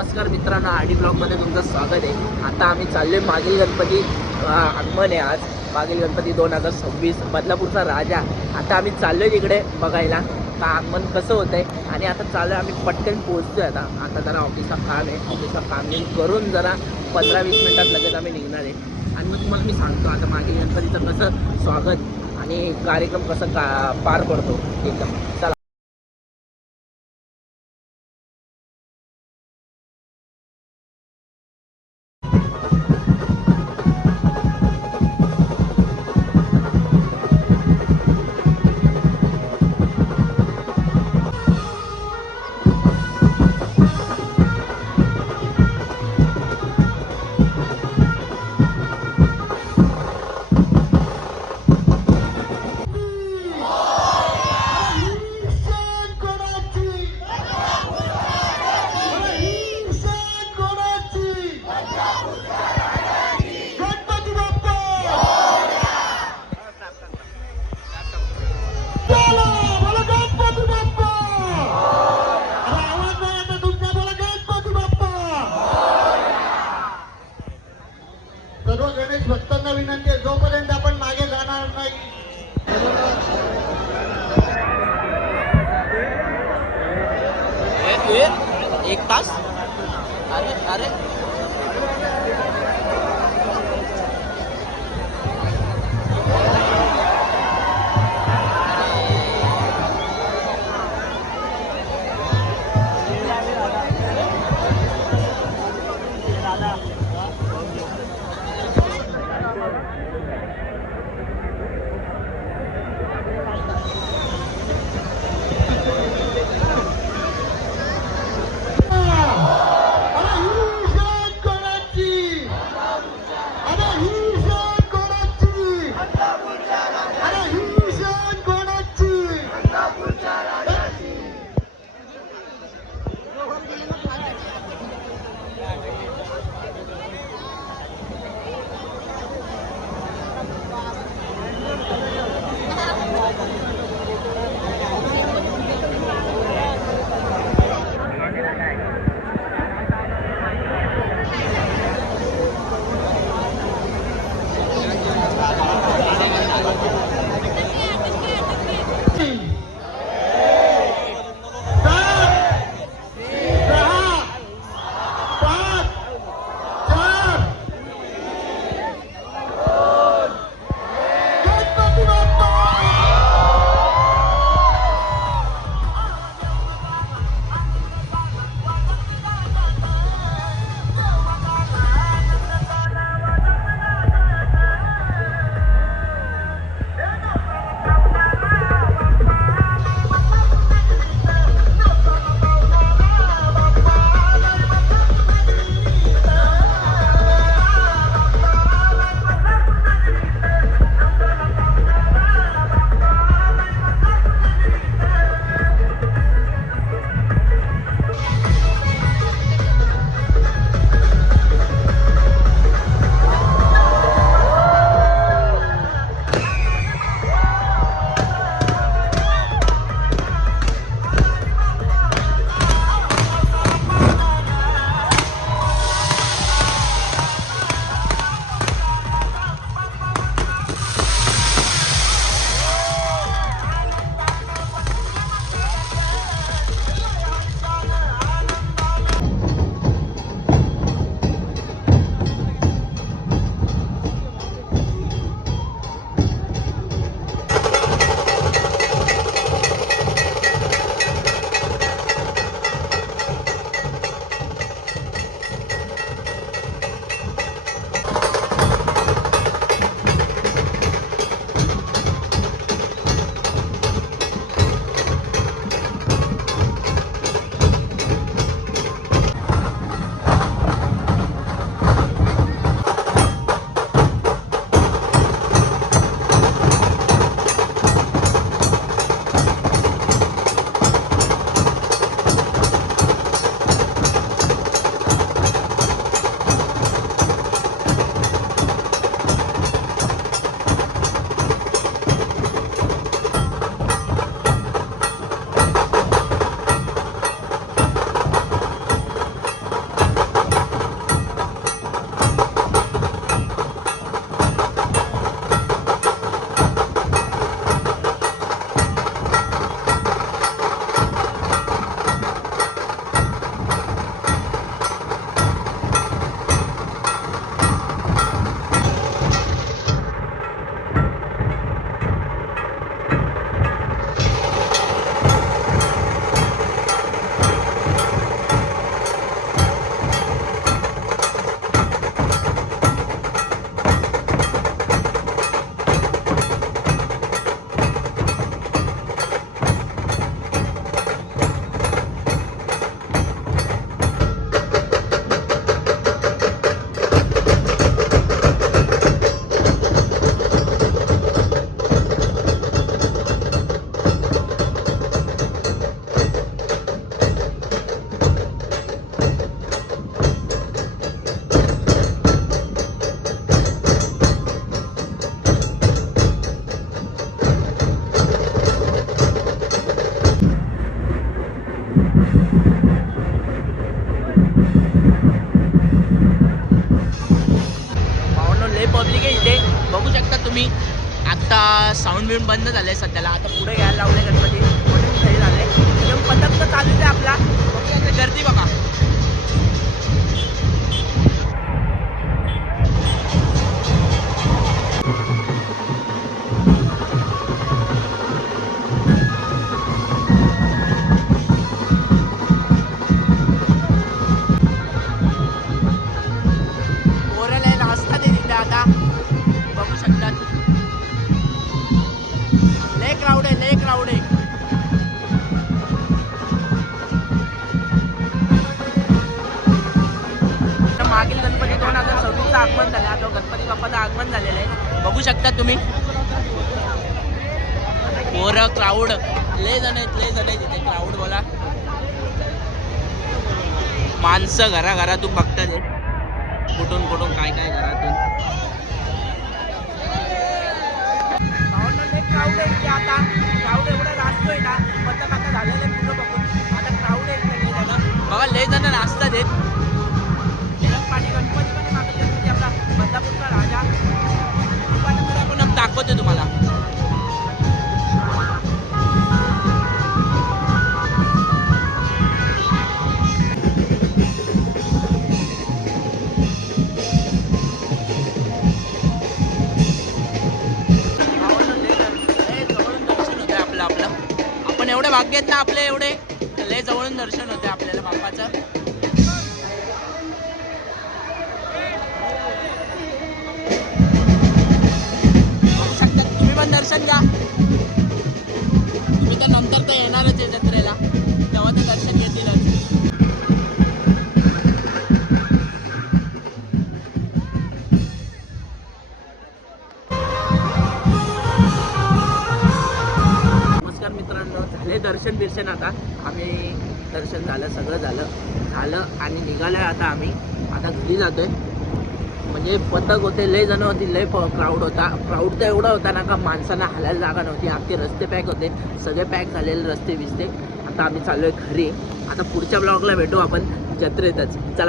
नमस्कार मित्रांनो, आडी ब्लॉगमध्ये तुमचं स्वागत आहे. आता आम्ही चाललोय मागील गणपती आगमन आहे आज. मागील गणपती 2026 बदलापूरचा राजा. आता आम्ही चाललोय तिकडे बघायला का आगमन कसं होतं आहे. आणि आता चाललोय आम्ही पटकन पोहोचतोय. आता जरा ऑफिसचा काम आहे. ऑफिसचं काम करून जरा 15-20 मिनटात लगेच आम्ही निघणार आहे. आणि मग तुम्हाला मी सांगतो आता मागील गणपतीचं कसं स्वागत आणि कार्यक्रम कसं पार पडतो एकदम. चला. सर्व गणेश भक्तांना विनंती आहे, जोपर्यंत आपण मागे जाणार नाही. एक तास. अरे अरे शकता तुम्ही आता साऊंड बिऊंड बंद झाले सध्याला. आता पुढे घ्यायला लावले गणपती म्हणून सही झाले. एकदम पथक तर चालूच आहे आपला. बघूया इथे गर्दी बघा. पोराला नाश्ता दे तिथे आता बघू शकतात. लय क्राऊड आहे, लय क्राऊड आहे. तर मागील गणपती 2026 आगमन झाले. आता गणपती बाप्पाचं आगमन झालेलं आहे बघू शकता तुम्ही. पोरं क्राऊड लय जण आहेत तिथे क्राऊड बोला. माणसं घराघरातून बघतात आहे. कुठून कुठून काय काय घरातून. क्राऊड आहे इथे आता. क्राऊड एवढा नाचतोय ना पथक आता झालेलं आहे पुढं बघून. आता क्राऊड आहे इथे लय जण बघा. लय जण नाचतात आहेत. पाणी गणपती पण मागले म्हणजे आपला बदलापूरचा राजा आपण दाखवतो तुम्हाला. आपलं आपण एवढे भाग्य आहेत ना आपले एवढे लय जवळून दर्शन होते आपल्याला बाप्पाचं. बघू शकता तुम्ही पण दर्शन घ्या. तुम्ही तर नंतर तर येणारच आहे जत्रेला तेव्हा ते दर्शन घेतीलच. मित्रांनो झाले दर्शन बिर्शन. आता आम्ही दर्शन झालं सगळं झालं आणि निघालोय आता आम्ही. आता घरी जातोय. म्हणजे पथक होते लय जण होती लय क्राऊड होता. क्राऊड तर एवढा होता ना का माणसांना हालायला जागा नव्हती. अख्खे रस्ते पॅक होते. सगळे पॅक झालेले रस्ते बिस्ते. आता आम्ही चाललोय घरी. आता पुढच्या ब्लॉगला भेटू आपण जत्रेतच. चला.